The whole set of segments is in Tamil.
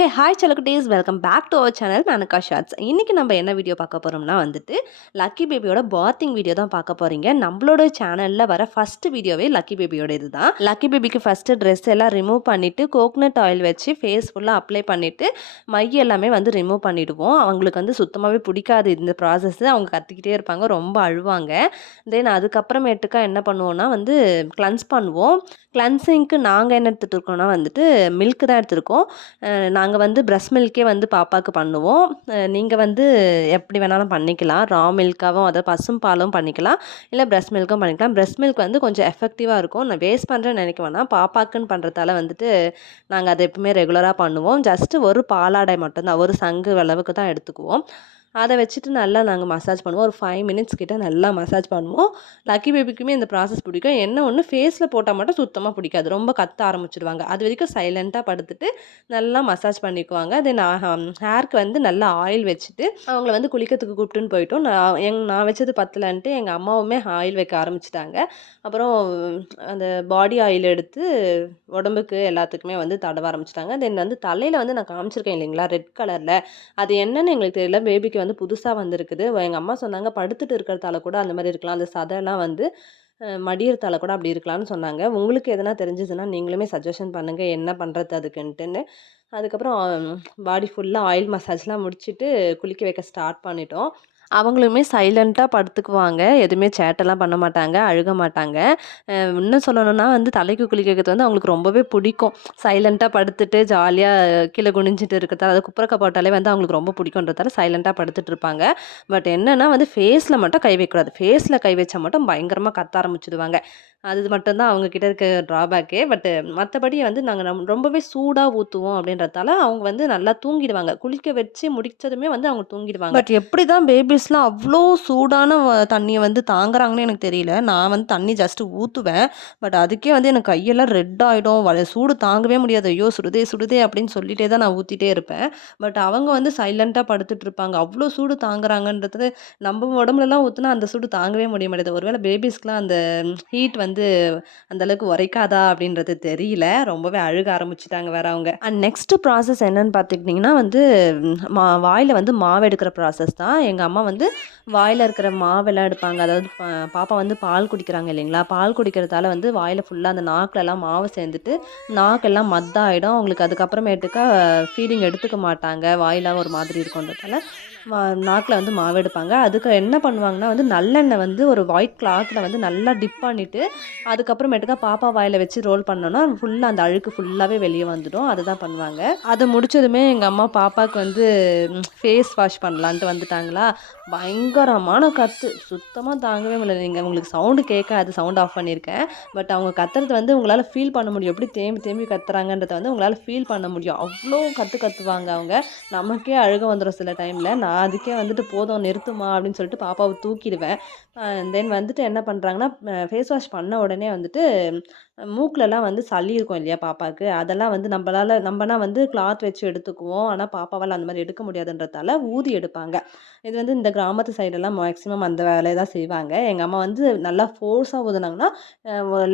ஹே ஹாய் செல்லக்குட்டீஸ், welcome back to our channel நானக்கா ஷார்ட்ஸ். இன்றைக்கி நம்ம என்ன வீடியோ பார்க்க போகிறோம்னா வந்துட்டு லக்கி பேபியோட பாத்திங் வீடியோ தான் பார்க்க போகிறீங்க. நம்மளோட சேனலில் வர ஃபஸ்ட்டு வீடியோவே லக்கி பேபியோட இது தான். லக்கி பேபிக்கு ஃபஸ்ட்டு ட்ரெஸ் எல்லாம் ரிமூவ் பண்ணிவிட்டு கோகனட் ஆயில் வச்சு ஃபேஸ் ஃபுல்லாக அப்ளை பண்ணிவிட்டு மை எல்லாமே வந்து ரிமூவ் பண்ணிவிடுவோம். அவங்களுக்கு வந்து சுத்தமாகவே பிடிக்காது இந்த ப்ராசஸ்ஸு. அவங்க கத்திக்கிட்டே இருப்பாங்க, ரொம்ப அழுவாங்க. தென் அதுக்கப்புறமேட்டுக்கா என்ன பண்ணுவோன்னா வந்து கிளன்ஸ் பண்ணுவோம். கிளன்சிங்க்கு நாங்கள் என்ன எடுத்துகிட்டு இருக்கோம்னா வந்துட்டு மில்க் தான் எடுத்துருக்கோம். நாங்கள் வந்து பிரஸ்ட் மில்க்கே வந்து பாப்பாவுக்கு பண்ணுவோம். நீங்கள் வந்து எப்படி வேணாலும் பண்ணிக்கலாம். ரா மில்க்காவும் அதாவது பசும் பாலும் பண்ணிக்கலாம், இல்லை பிரஸ்ட் மில்க்கும் பண்ணிக்கலாம். பிரஸ்ட் மில்க் வந்து கொஞ்சம் எஃபெக்டிவாக இருக்கும். நான் வேஸ்ட் பண்ணுறேன்னு நினைக்க வேணாம். பாப்பாக்குன்னு பண்ணுறதால வந்துட்டு நாங்கள் அதை எப்பவுமே ரெகுலராக பண்ணுவோம். ஜஸ்ட்டு ஒரு பாலாடை மட்டும்தான், ஒரு சங்கு அளவுக்கு தான் எடுத்துக்குவோம். அதை வச்சுட்டு நல்லா நாங்கள் மசாஜ் பண்ணுவோம். ஒரு 5 மினிட்ஸ் கிட்ட நல்லா மசாஜ் பண்ணுவோம். லக்கி பேபிக்குமே இந்த ப்ராசஸ் பிடிக்கும். என்ன ஒன்று ஃபேஸில் போட்டால் மட்டும் சுத்தமாக பிடிக்காது, ரொம்ப கத்த ஆரம்பிச்சிடுவாங்க. அது வரைக்கும் சைலண்ட்டாக படுத்துட்டு நல்லா மசாஜ் பண்ணிக்குவாங்க. தென் ஹேருக்கு வந்து நல்லா ஆயில் வச்சுட்டு அவங்கள வந்து குளிக்கிறதுக்கு கூப்பிட்டுன்னு போயிட்டோம். நான் வச்சது பத்தலன்ட்டு எங்கள் அம்மாவுமே ஆயில் வைக்க ஆரம்பிச்சிட்டாங்க. அப்புறம் அந்த பாடி ஆயில் எடுத்து உடம்புக்கு எல்லாத்துக்குமே வந்து தடவ ஆரம்பிச்சிட்டாங்க. தென் வந்து தலையில் வந்து நான் காமிச்சிருக்கேன் இல்லைங்களா, ரெட் கலரில். அது என்னன்னு எங்களுக்கு தெரியல. பேபிக்கு வந்து புதுசாக வந்திருக்குது. எங்கள் அம்மா சொன்னாங்க படுத்துட்டு இருக்கிறதால கூட அந்த மாதிரி இருக்கலாம், அந்த சதைலாம் வந்து மடியறதால கூட அப்படி இருக்கலாம்னு சொன்னாங்க. உங்களுக்கு எதனா தெரிஞ்சுதுன்னா நீங்களுமே சஜஷன் பண்ணுங்கள், என்ன பண்ணுறது அதுக்குன்ட்டுன்னு. அதுக்கப்புறம் பாடி ஃபுல்லாக ஆயில் மசாஜ்லாம் முடிச்சுட்டு குளிக்க வைக்க ஸ்டார்ட் பண்ணிட்டோம். அவங்களுமே சைலண்ட்டாக படுத்துக்குவாங்க. எதுவுமே சேட்டெல்லாம் பண்ண மாட்டாங்க, அழுக மாட்டாங்க. இன்னும் சொல்லணும்னா வந்து தலைக்கு குளிக்க வைக்கிறது வந்து அவங்களுக்கு ரொம்பவே பிடிக்கும். சைலண்ட்டாக படுத்துட்டு ஜாலியாக கீழே குனிஞ்சிட்டு இருக்கிறதால, அது குப்புறக்க போட்டாலே வந்து அவங்களுக்கு ரொம்ப பிடிக்குன்றதால சைலண்ட்டாக படுத்துட்டு இருப்பாங்க. பட் என்னன்னா வந்து ஃபேஸில் மட்டும் கை வைக்கக்கூடாது. ஃபேஸில் கை வச்சா மட்டும் பயங்கரமாக கத்த ஆரம்பிச்சுடுவாங்க. அது மட்டும் தான் அவங்க கிட்ட இருக்க ட்ராபேக்கே. பட்டு மற்றபடி வந்து நாங்கள் ரொம்பவே சூடாக ஊற்றுவோம் அப்படின்றதால அவங்க வந்து நல்லா தூங்கிடுவாங்க. குளிக்க வச்சு முடிச்சதுமே வந்து அவங்க தூங்கிடுவாங்க. பட் எப்படி தான் பேபிஸ்லாம் அவ்வளோ சூடான தண்ணியை வந்து தாங்குறாங்கன்னு எனக்கு தெரியல. நான் வந்து தண்ணி ஜஸ்ட்டு ஊற்றுவேன். பட் அதுக்கே வந்து எனக்கு கையெல்லாம் ரெட் ஆகிடும், சூடு தாங்கவே முடியாது. ஐயோ சுடுதே சுடுதே அப்படின்னு சொல்லிட்டே தான் நான் ஊற்றிட்டே இருப்பேன். பட் அவங்க வந்து சைலண்ட்டாக படுத்துட்டு இருப்பாங்க. அவ்வளோ சூடு தாங்குறாங்கன்றது நம்ம உடம்புலலாம் ஊற்றுனா அந்த சூடு தாங்கவே முடிய மாட்டேது. ஒருவேளை பேபிஸ்க்குலாம் அந்த ஹீட் வந்து அந்த அளவுக்கு உரைக்காதா அப்படின்றது தெரியல. ரொம்பவே அழுக ஆரம்பிச்சுட்டாங்க வேற அவங்க. அண்ட் நெக்ஸ்ட் ப்ராசஸ் என்னன்னு பார்த்துக்கிட்டிங்கன்னா வந்து வாயில் வந்து மாவு எடுக்கிற ப்ராசஸ் தான். எங்கள் அம்மா வந்து வாயில் இருக்கிற மாவெல்லாம் எடுப்பாங்க. அதாவது பாப்பா வந்து பால் குடிக்கிறாங்க இல்லைங்களா, பால் குடிக்கிறதால வந்து வாயில் ஃபுல்லாக அந்த நாக்கிலலாம் மாவு சேர்ந்துட்டு நாக்கெல்லாம் மத்தாயிடும் அவங்களுக்கு. அதுக்கப்புறமேட்டுக்கா ஃபீடிங் எடுத்துக்க மாட்டாங்க, வாயிலாம் ஒரு மாதிரி இருக்குன்றதால நாக்கில் வந்து மாவு எடுப்பாங்க. அதுக்கு என்ன பண்ணுவாங்கன்னா வந்து நல்லெண்ணெய் வந்து ஒரு ஒயிட் கிளாத்தில் வந்து நல்லா டிப் பண்ணிவிட்டு அதுக்கப்புறமேட்டுக்கா பாப்பா வாயில் வச்சு ரோல் பண்ணோன்னா ஃபுல்லாக அந்த அழுக்கு ஃபுல்லாகவே வெளியே வந்துடும். அதுதான் பண்ணுவாங்க. அது முடிச்சதுமே எங்கள் அம்மா பாப்பாவுக்கு வந்து ஃபேஸ் வாஷ் பண்ணலான்ட்டு வந்துட்டாங்களா, பயங்கரமான கத்து, சுத்தமாக தாங்கவே முடியல. நீங்கள் உங்களுக்கு சவுண்டு கேட்காது, சவுண்ட் ஆஃப் பண்ணியிருக்கேன். பட் அவங்க கத்துறது வந்து உங்களால் ஃபீல் பண்ண முடியும். எப்படி தேம்பி தேம்பி கத்துறாங்கன்றத வந்து உங்களால் ஃபீல் பண்ண முடியும். அவ்வளோ கத்துவாங்க அவங்க. நமக்கே அழுக வந்துடும் சில டைமில். நான் அதுக்கே வந்துட்டு போதும் நிறுத்துமா அப்படின்னு சொல்லிட்டு பாப்பாவை தூக்கிடுவேன். தென் வந்துட்டு என்ன பண்ணுறாங்கன்னா, ஃபேஸ் வாஷ் பண்ண உடனே வந்துட்டு மூக்குலலாம் வந்து சளி இருக்கும் இல்லையா பாப்பாவுக்கு, அதெல்லாம் வந்து நம்பனா வந்து கிளாத் வச்சு எடுத்துக்குவோம். ஆனால் பாப்பாவால் அந்த மாதிரி எடுக்க முடியாதுன்றதால ஊதி எடுப்பாங்க. இது வந்து இந்த கிராமத்து சைடெல்லாம் மேக்ஸிமம் அந்த வேலையை தான் செய்வாங்க. எங்கள் அம்மா வந்து நல்லா ஃபோர்ஸாக ஊதுனாங்கன்னா,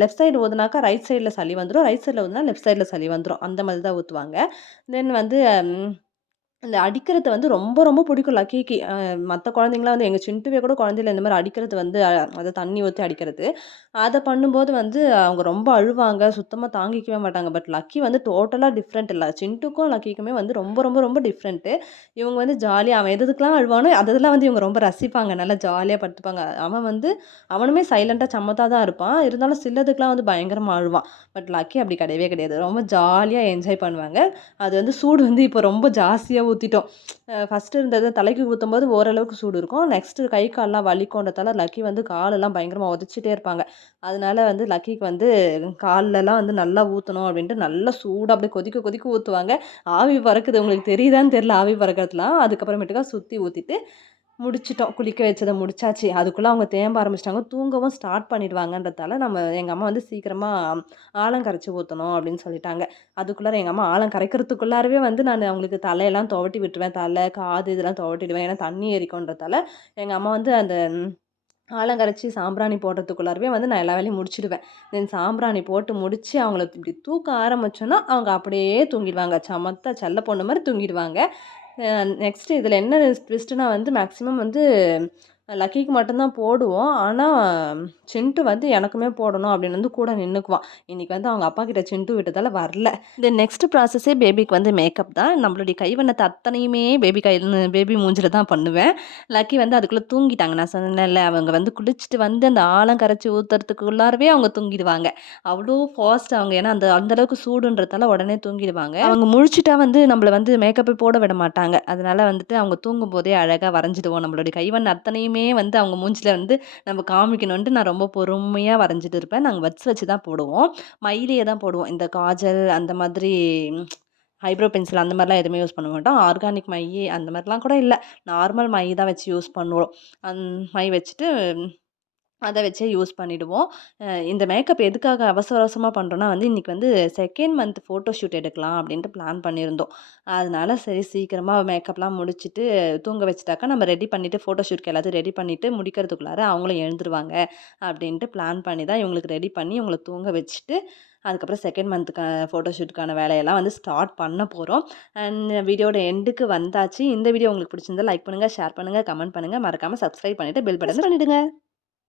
லெஃப்ட் சைடு ஊதுனாக்கா ரைட் சைடில் சளி வந்துடும், ரைட் சைடில் ஊதுனா லெஃப்ட் சைடில் சளி வந்துடும். அந்த மாதிரி தான் ஊற்றுவாங்க. தென் வந்து அந்த அடிக்கிறது வந்து ரொம்ப ரொம்ப பிடிக்கும் லக்கிக்கு. மத்த குழந்தைங்கலாம் வந்து எங்க சின்ட்டுவே கூட குழந்தையில இந்த மாரி அடிக்கிறது வந்து அத தண்ணி ஊத்தி அடிக்கிறது. அத பண்ணும்போது வந்து அவங்க ரொம்ப அழுவாங்க. சுத்தமா தாங்கிக்கவே மாட்டாங்க. பட் லக்கி வந்து டோட்டலா டிஃப்ரெண்ட் இல்ல. சின்ட்டுக்கும் லக்கிக்குமே வந்து ரொம்ப ரொம்ப ரொம்ப டிஃப்ரெண்ட்டு. இவங்க வந்து ஜாலியா அவன் எதுக்கெல்லாம் அழுவானோ, அதெல்லாம் வந்து இவங்க ரொம்ப ரசிப்பாங்க. நல்லா ஜாலியா படுத்துப்பாங்க. அவன் வந்து அவனுமே சைலன்ட்டா சமத்தா தான் இருப்பான். இருந்தாலும் சிலதுக்கெல்லாம் வந்து பயங்கரமா அழுவான். பட் லக்கி அப்படி கிடையவே கிடையாது. ரொம்ப ஜாலியா என்ஜாய் பண்ணுவாங்க. அது வந்து சூடு வந்து இப்போ ரொம்ப ஜாஸ்தியா ஊத்திட்டோம். ஃபர்ஸ்ட்டு இருந்தது தலைக்கு ஊத்தும்போது ஓரளவுக்கு சூடு இருக்கும். நெக்ஸ்ட்டு கை கால்லாம் வலிக்குன்றதால லக்கி வந்து காலெல்லாம் பயங்கரமா உதச்சிட்டே இருப்பாங்க. அதனால வந்து லக்கிக்கு வந்து கால்லலாம் வந்து நல்லா ஊத்தணும் அப்படின்ட்டு நல்லா சூடா அப்படியே கொதிக்க கொதிக்க ஊத்துவாங்க. ஆவி பறக்குது, உங்களுக்கு தெரியுதான்னு தெரியல ஆவி பறக்கிறதுலாம். அதுக்கப்புறமேட்டுக்கா சுத்தி ஊத்திட்டு முடிச்சுட்டோம். குளிக்க வச்சத முடிச்சாச்சு. அதுக்குள்ள அவங்க தேம்ப ஆரம்பிச்சுட்டாங்க. தூங்கவும் ஸ்டார்ட் பண்ணிடுவாங்கன்றதால எங்க அம்மா வந்து சீக்கிரமா ஆலம் கரைச்சு ஊத்தணும் அப்படின்னு சொல்லிட்டாங்க. அதுக்குள்ளார எங்க அம்மா ஆலம் கரைக்கிறதுக்குள்ளாரவே வந்து நான் அவங்களுக்கு தலையெல்லாம் துவட்டி விட்டுருவேன். தலை, காது இதெல்லாம் துவட்டிடுவேன். ஏன்னா தண்ணி ஏறிக்கும்ன்றதால எங்க அம்மா வந்து அந்த ஆலங்கரைச்சி சாம்பிராணி போடுறதுக்குள்ளாரவே வந்து நான் எல்லா வேலையும் முடிச்சுடுவேன். தென் சாம்பிராணி போட்டு முடிச்சு அவங்கள இப்படி தூக்க ஆரம்பிச்சோன்னா, அவங்க அப்படியே தூங்கிடுவாங்க. சமத்தா செல்ல பொண்ணு மாரி தூங்கிடுவாங்க. நெக்ஸ்ட்டு இதில என்ன ட்விஸ்ட்டுனா வந்து மேக்ஸிமம் வந்து லக்கிக்கு மட்டும் தான் போடுவோம். ஆனா, சின்ட்டு வந்து எனக்குமே போடணும் அப்படின்னு வந்து கூட நின்னுக்குவான். இன்னைக்கு வந்து அவங்க அப்பா கிட்ட சின்ட்டு விட்டதால வரல. தென் நெக்ஸ்ட் ப்ராசஸே பேபிக்கு வந்து மேக்கப் தான். நம்மளுடைய கைவண்ணத்த அத்தனையுமே பேபி மூஞ்சில தான் பண்ணுவேன். லக்கி வந்து அதுக்குள்ள தூங்கிட்டாங்க. நான் சொன்னேன்ல, அவங்க வந்து குளிச்சுட்டு வந்து அந்த ஆலம் கரைச்சு ஊத்துறதுக்குள்ளாரவே அவங்க தூங்கிடுவாங்க. அவ்ளோ ஃபாஸ்ட் அவங்க. ஏன்னா, அந்த அளவுக்கு சூடுன்றதால உடனே தூங்கிடுவாங்க. அவங்க முழிச்சுட்டா வந்து நம்மள வந்து மேக்கப்பே போட விட மாட்டாங்க. அதனால வந்துட்டு அவங்க தூங்கும்போதே அழகா வரைஞ்சிடுவோம். நம்மளுடைய கைவண்ண அத்தனையுமே வந்து அவங்க மூஞ்சில வந்து நம்ம காமிக்கணுன்ட்டு நான் ரொம்ப பொறுமையா வரைஞ்சிட்டு இருப்பேன். நாங்க வச்சு தான் போடுவோம். மையிலேயே தான் போடுவோம். இந்த காஜல் அந்த மாதிரி ஐப்ரோ பென்சில் அந்த மாரிலாம் எதுவுமே யூஸ் பண்ண மாட்டோம். ஆர்கானிக் மையி அந்த மாரிலாம் கூட இல்ல. நார்மல் மை தான் வச்சு யூஸ் பண்ணுவோம். மை வச்சுட்டு அத வச்சே யூஸ் பண்ணிடுவோம். இந்த மேக்கப் எதுக்காக அவசர அவசரமா பண்றோம்னா வந்து, இன்னைக்கு வந்து 2ண்ட் மந்த் ஃபோட்டோ ஷூட் எடுக்கலாம் அப்டின்ட்டு பிளான் பண்ணியிருந்தோம். அதனால சரி சீக்கிரமா மேக்கப்லாம் முடிச்சுட்டு தூங்க வச்சுட்டாக்கா, நம்ம ரெடி பண்ணிட்டு ஃபோட்டோ ஷூட்க்கு எல்லாத்தையும் ரெடி பண்ணிட்டு முடிக்கிறதுக்குள்ளார அவங்களும் எழுந்துருவாங்க அப்டின்ட்டு பிளான் பண்ணி தான் இவங்களுக்கு ரெடி பண்ணி இவங்கள தூங்க வச்சுட்டு, அதுக்கப்புறம் 2ண்ட் மந்த்துக்கான ஃபோட்டோ ஷூட்டுக்கான வேலையெல்லாம் வந்து ஸ்டார்ட் பண்ண போறோம். அண்ட் வீடியோட எண்டுக்கு வந்தாச்சு. இந்த வீடியோ உங்களுக்கு பிடிச்சிருந்தா லைக் பண்ணுங்க, ஷேர் பண்ணுங்க, கமெண்ட் பண்ணுங்க. மறக்காம சப்ஸ்கிரைப் பண்ணிட்டு பெல் பட்டன பண்ணிடுங்க.